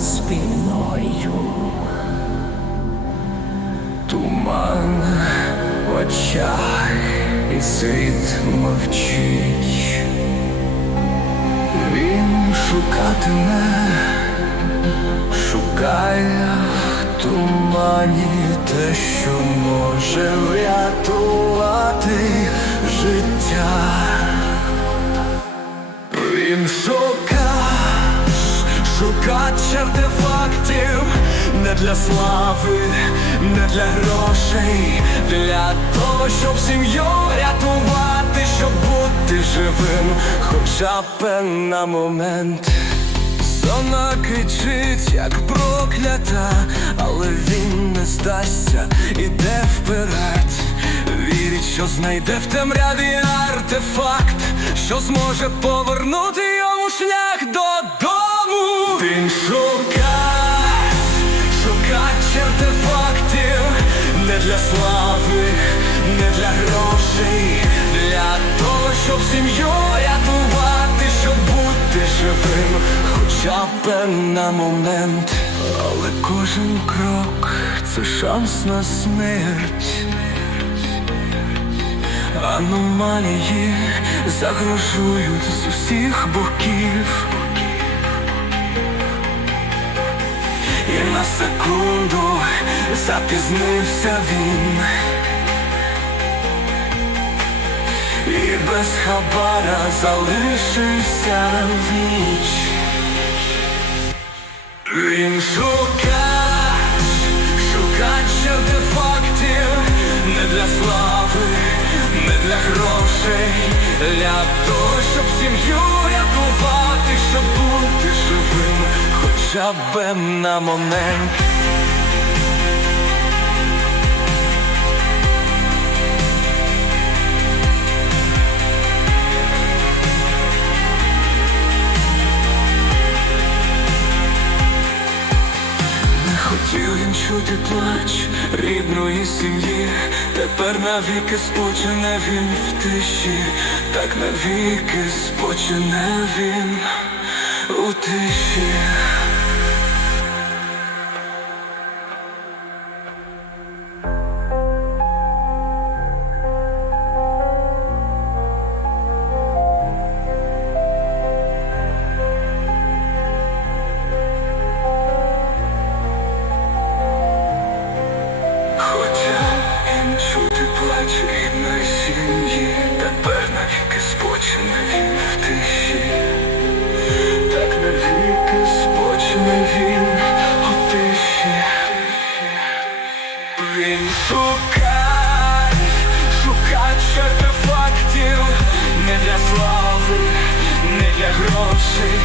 спиною. Туман в очах і світ мовчить. Він шукатиме, шукає в тумані те, що може врятувати життя. Шукач артефактів не для слави, не для грошей, для того, щоб сім'ю рятувати, щоб бути живим, хоча б на момент. Зона кричить, як проклята, але він не здасться, іде вперед. Вірить, що знайде в темряві артефакт, що зможе повернути йому шлях додому. Він шукає, шукач артефактів не для слави, не для грошей, для того, щоб сім'ю рятувати, щоб бути живим, хоча б на момент. Але кожен крок це шанс на смерть. Аномалії загрожують з усіх боків. І на секунду запізнився він. І без хабара залишився в ніч. Він шукач, шукач артефактів не для слави, не для грошей, для того, щоб сім'ю хоча б на момент. Не хотів він чути плач рідної сім'ї, тепер навіки спочине він в тиші, так навіки спочине він у тиші. Хоча він чути плач рідної сім'ї, тепер навіки спочине він в тиші, так навіки спочине він у тиші. Він шукає, шукач артефактів не для слави, не для грошей,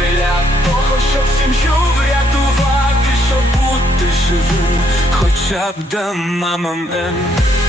не для того, щоб сім'ю врятувати, щоб бути живим, хоча б на момент.